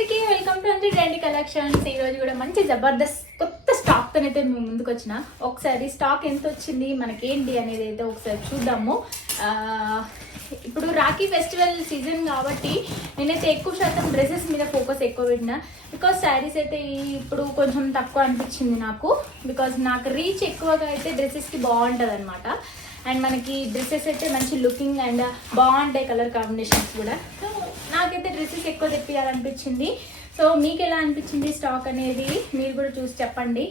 అందరికీ welcome to trendy collections. ఈ రోజు కూడా మంచి జబర్దస్త్ కొత్త స్టాక్ తో అయితే మేము ముందుకు వచ్చిన. ఒకసారి స్టాక్ ఎంత వచ్చింది మనకేంటి అనేది అయితే ఒకసారి చూద్దాము. ఇప్పుడు రాఖీ ఫెస్టివల్ సీజన్ కాబట్టి నేనైతే ఎక్కువ శాతం డ్రెస్సెస్ మీద ఫోకస్ ఎక్కువ పెట్టిన. బికాజ్ శారీస్ అయితే ఇప్పుడు కొంచెం తక్కువ అనిపించింది నాకు. బికాజ్ నాకు రీచ్ ఎక్కువగా అయితే డ్రెస్సెస్కి బాగుంటుంది అనమాట. అండ్ మనకి డ్రెస్సెస్ అయితే మంచి లుకింగ్ అండ్ బాగుంటాయి, కలర్ కాంబినేషన్స్ కూడా. సో నాకైతే డ్రెస్సెస్ ఎక్కువ తెప్పియాలనిపించింది. సో మీకు ఎలా అనిపించింది స్టాక్ అనేది మీరు కూడా చూసి చెప్పండి.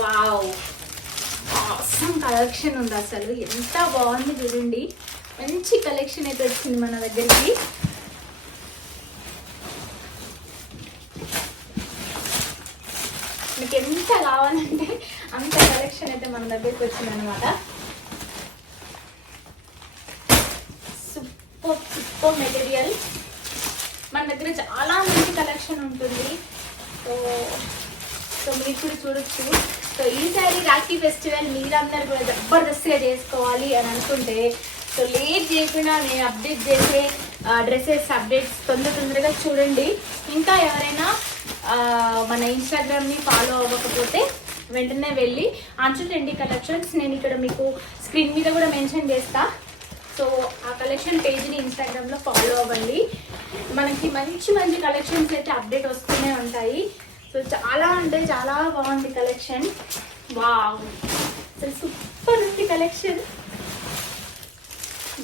వావ్, ఆసమ్ కలెక్షన్ ఉంది. అసలు ఎంత బాగుంది చూడండి. మంచి కలెక్షన్ అయితే వచ్చింది మన దగ్గరికి. మీకు ఎంత కావాలంటే అంత కలెక్షన్ అయితే మన దగ్గరికి వచ్చింది అనమాట. Super super material. మన దగ్గర చాలా మంచి కలెక్షన్ ఉంటుంది. సో మీరు కూడా చూడొచ్చు. సో ఈసారి రాఖీ ఫెస్టివల్ మీరందరూ కూడా జబర్దస్త్గా చేసుకోవాలి అని అనుకుంటే సో లేట్ చేయకుండా నేను అప్డేట్ చేసే డ్రెస్సెస్ అప్డేట్స్ తొందరగా చూడండి. ఇంకా ఎవరైనా మన ఇన్స్టాగ్రామ్ని ఫాలో అవ్వకపోతే వెంటనే వెళ్ళి ఆన్సర్ ట్రెండీ కలెక్షన్స్ నేను ఇక్కడ మీకు స్క్రీన్ మీద కూడా మెన్షన్ చేస్తా. సో ఆ కలెక్షన్ పేజ్ని ఇన్స్టాగ్రామ్లో ఫాలో అవ్వండి. మనకి మంచి మంచి కలెక్షన్స్ అయితే అప్డేట్ వస్తూనే ఉంటాయి. సో చాలా అంటే చాలా బాగుంది కలెక్షన్. వావ్, అసలు సూపర్ ఉంది కలెక్షన్.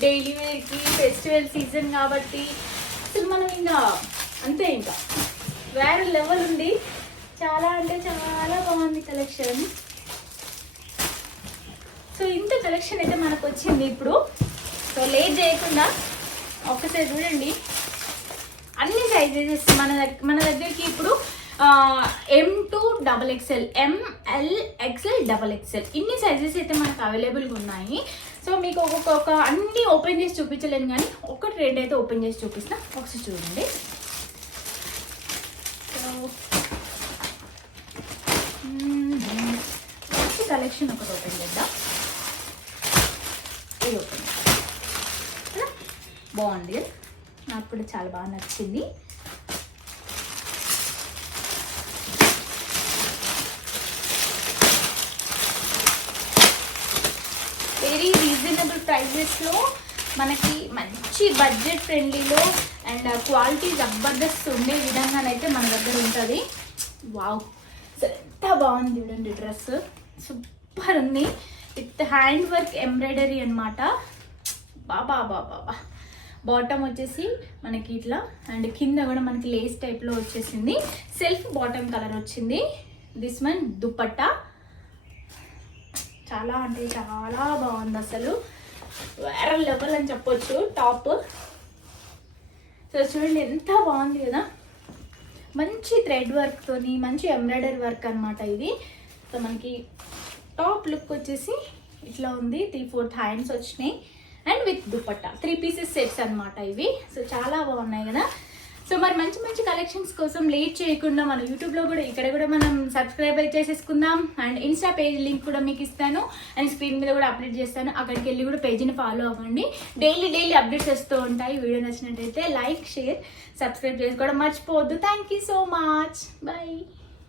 డైలీ వేర్కి ఫెస్టివల్ సీజన్ కాబట్టి అసలు మనం ఇంకా అంతే, ఇంకా వేరే లెవెల్ ఉంది. చాలా అంటే చాలా బాగుంది కలెక్షన్. సో ఇంత కలెక్షన్ అయితే మనకు వచ్చింది ఇప్పుడు. సో లేట్ చేయకుండా ఒకసారి చూడండి. అన్ని సైజెస్ మన దగ్గరికి ఇప్పుడు M2XXL, ML, XL, XXL ఇన్ని సైజెస్ అయితే మనకు అవైలబుల్గా ఉన్నాయి. సో మీకు ఒక్కొక్క అన్ని ఓపెన్ చేసి చూపించలేను, కానీ ఒకటి రెండు అయితే ఓపెన్ చేసి చూపిస్తా. ఒకసారి చూడండి. సో కలెక్షన్ ఒకటి ఓపెన్ చేద్దాం. ఇది ఓపెన్ బాగుంది, నాకు కూడా చాలా బాగా నచ్చింది. వెరీ రీజనబుల్ ప్రైజెస్లో మనకి మంచి బడ్జెట్ ఫ్రెండ్లీలో అండ్ క్వాలిటీ జబర్దస్త్ ఉండే విధంగానైతే మన దగ్గర ఉంటుంది. వావ్, ఎంత బాగుంది చూడండి. డ్రెస్ సూపర్ ఉంది. విత్ హ్యాండ్ వర్క్ ఎంబ్రాయిడరీ అనమాట. బాబా బాబా. బాటమ్ వచ్చేసి మనకి ఇట్లా అండ్ కింద కూడా మనకి లేస్ టైప్లో వచ్చేసింది. సెల్ఫ్ బాటమ్ కలర్ వచ్చింది. దిస్ వన్ దుపట్టా చాలా అంటే చాలా బాగుంది. అసలు వేరే లెవెల్ అని చెప్పొచ్చు. టాప్ సో చూడండి ఎంత బాగుంది కదా. మంచి థ్రెడ్ వర్క్తోని మంచి ఎంబ్రాయిడరీ వర్క్ అనమాట ఇది. సో మనకి టాప్ లుక్ వచ్చేసి ఇట్లా ఉంది. 3/4 హ్యాండ్స్ వచ్చినాయి and with dupatta 3 pieces sets అనమాట ఇవి. సో చాలా బాగున్నాయి కదా. సో మరి మంచి మంచి కలెక్షన్స్ కోసం లేట్ చేయకుండా మన యూట్యూబ్లో కూడా ఇక్కడ కూడా మనం సబ్స్క్రైబ్ అయితే చేసేసుకుందాం. అండ్ ఇన్స్టా పేజ్ లింక్ కూడా మీకు ఇస్తాను అండ్ స్క్రీన్ మీద కూడా అప్డేట్ చేస్తాను. అక్కడికి వెళ్ళి కూడా పేజీని ఫాలో అవ్వండి. డైలీ అప్డేట్స్ వస్తూ ఉంటాయి. వీడియో నచ్చినట్టయితే లైక్, షేర్, సబ్స్క్రైబ్ చేసుకోవడం మర్చిపోవద్దు. Thank you so much. By.